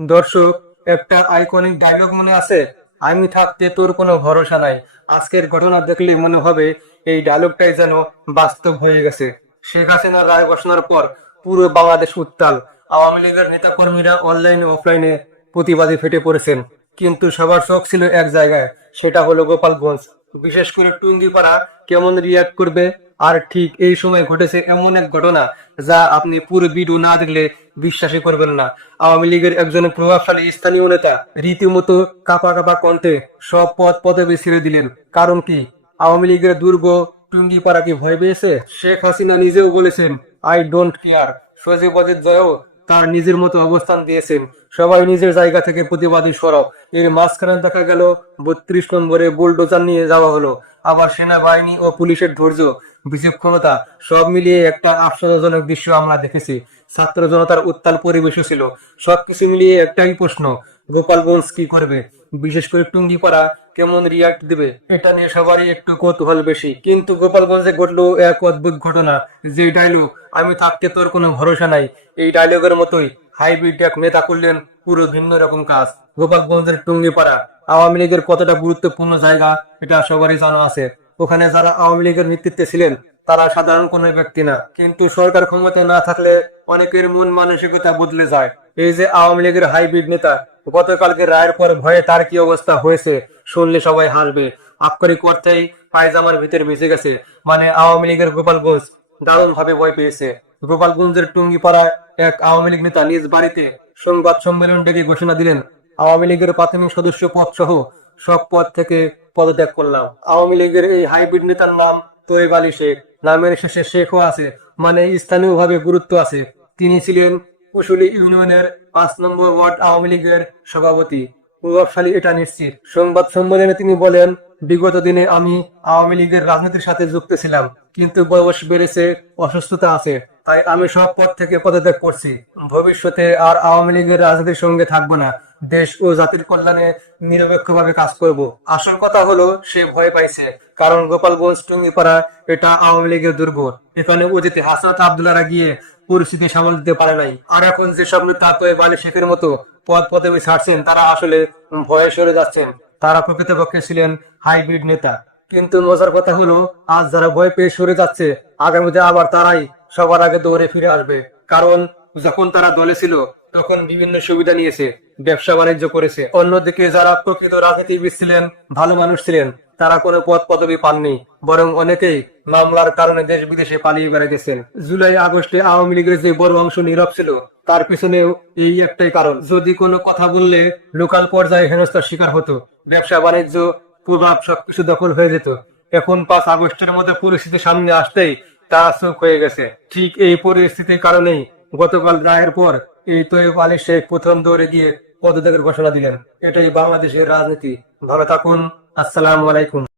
দর্শক, একটা iconic dialogue মনে আছে? আমি থাকতে তোর কোনো ভরসা নাই। আজকের ঘটনা দেখলে মনে হবে এই ডায়লগটাই যেন বাস্তব হয়ে গেছে। শেখ হাসিনার রায় ঘোষণার পর পুরো বাংলাদেশ উত্তাল। আওয়ামী লীগের নেতাকর্মীরা অনলাইনে অফলাইনে প্রতিবাদী ফেটে পড়েছেন। কিন্তু সবার চোখ ছিল এক জায়গায়, সেটা হলো গোপালগঞ্জ। বিশেষ করে টুঙ্গিপাড়া কেমন রিয়াক্ট করবে? আর ঠিক এই সময় ঘটেছে এমন এক ঘটনা যা আপনি পুরো ভিডিও না দেখলে বিশ্বাসই করবেন না। আওয়ামী লীগের একজন প্রভাবশালী স্থানীয় নেতা রীতিমতো কাপা কাপা কণ্ঠে সব পদ পদবি ছেড়ে দিলেন। কারণ কি? আওয়ামী লীগের দুর্গ টুঙ্গিপাড়া কি ভয় পেয়েছে? শেখ হাসিনা নিজেও বলেছেন I don't care Sajeeb Ajit জয়ও তার নিজের মতো অবস্থান দিয়েছেন। সবাই নিজের জায়গা থেকে প্রতিবাদী সরব। এর মাঝখানে দেখা গেল, বত্রিশ নম্বরে বুলডোজার নিয়ে যাওয়া হলো। আবার সেনাবাহিনী ও পুলিশের ধৈর্য বিচক্ষণতা সব মিলিয়ে একটা আশ্চর্যজনক দৃশ্য আমরা দেখেছি। ছাত্র জনতার উত্তাল পরিবেশও ছিল। সবকিছু মিলিয়ে একটাই প্রশ্ন, গোপালগঞ্জ কি করবে? বিশেষ করে টুঙ্গিপাড়া কেমন রিয়াক্ট দেবে? এটা নিয়ে সবারই একটু কৌতূহল বেশি। কিন্তু গোপালগঞ্জে ঘটলো এক অদ্ভুত ঘটনা, যে ডায়লগ আমি থাকতে তোর কোনো ভরসা নাই। এই ডায়লগের মতোই হাইব্রিড এক নেতা করলেন পুরো ভিন্ন রকম কাজ। গোপালগঞ্জের টুঙ্গিপাড়া আওয়ামী লীগের কতটা গুরুত্বপূর্ণ জায়গা, এটা সবারই জানা আছে। ওখানে যারা আওয়ামী লীগের নেতৃত্বে ছিলেন, তারা সাধারণ কোনো ব্যক্তি না। কিন্তু সরকার ক্ষমতায় না থাকলে অনেকের মন মানসিকতা বদলে যায়। এই যে আওয়ামী লীগের হাইব্রিড নেতা, গতকালকে রায়ের পর ভয়ে তার কি অবস্থা হয়েছে, শুনলে সবাই হাসবে। আক্ষরিক অর্থেই পায়জামার ভিতরে বেঁচে গেছে। মানে আওয়ামী লীগের গোপালগঞ্জ দারুণ ভাবে ভয় পেয়েছে। গোপালগঞ্জের টুঙ্গিপাড়ায় এক আওয়ামী লীগ নেতা নিজ বাড়িতে সংবাদ সম্মেলন ডেকে ঘোষণা দিলেন। আওয়ামী লীগের প্রাথমিক সদস্য পদ সহ সব পদ থেকে পদত্যাগ করলাম। আওয়ামী লীগের এই হাইব্রিড নেতার নাম তৈব আলী শেখ। নামের শেষে শেখও আছে মানে স্থানীয়ভাবে গুরুত্ব আছে। তিনি ছিলেন কুশুলি ইউনিয়নের পাঁচ নম্বর ওয়ার্ড আওয়ামী লীগের সভাপতি। প্রভাবশালী, এটা নিশ্চিত। সংবাদ সম্মেলনে তিনি বলেন, বিগত দিনে আমি আওয়ামী লীগের রাজনীতির সাথে যুক্ত ছিলাম, কিন্তু বয়স বেড়েছে, অসুস্থতা আছে, তাই আমি সব পদ থেকে পদত্যাগ করছি। ভবিষ্যতে আর আওয়ামী লীগের রাজনীতির সঙ্গে থাকব না। দেশ ও জাতির কল্যাণে নিরপেক্ষভাবে কাজ করব। আসল কথা হলো, সে ভয় পাইছে। কারণ গোপালগঞ্জ টুঙ্গিপাড়া, এটা আওয়ামী লীগের দুর্গ এখানে অজিতে হাসনাত আবদুল্লারা গিয়ে পরিস্থিতি সামাল দিতে পারে নাই। আর এখন যেসব নেতা তৈব আলী শেখের মতো পদ পদবি ছাড়ছেন, তারা আসলে ভয়ে সরে যাচ্ছেন। তারা প্রকৃতপক্ষে ছিলেন হাইব্রিড নেতা। কিন্তু মজার কথা হলো, আজ যারা ভয় পেয়ে সরে যাচ্ছে, আগামীতে আবার তারাই সবার আগে দৌড়ে ফিরে আসবে। কারণ যখন তারা দলে ছিল তখন বিভিন্ন সুবিধা নিয়েছে, ব্যবসা বাণিজ্য করেছে। অন্যদিকে যারা প্রকৃত রাজনীতিবিদ ছিলেন, ভালো মানুষ ছিলেন, তারা কোনো পদ পদবি পাননি, বরং অনেকেই মামলার কারণে দেশ বিদেশে পালিয়ে বেড়াইতেছেন। জুলাই, আগস্টে আওয়ামী লীগের যে বড় অংশ নীরব ছিল, তার পিছনেও এই একটাই কারণ। যদি কোনো কথা বললে লোকাল পর্যায়ে হেনস্থার শিকার হতো, ব্যবসা বাণিজ্য, প্রভাব সবকিছু দখল হয়ে যেত। এখন পাঁচ আগস্টের মধ্যে পরিস্থিতি সামনে আসতেই তা চোখ হয়ে গেছে। ঠিক এই পরিস্থিতির কারণেই গতকাল রায়ের পর এই তৈব আলী শেখ প্রথম দৌড়ে গিয়ে পদত্যাগের ঘোষণা দিলেন। এটাই বাংলাদেশের রাজনীতি। ভালো থাকুন। আসসালামু আলাইকুম।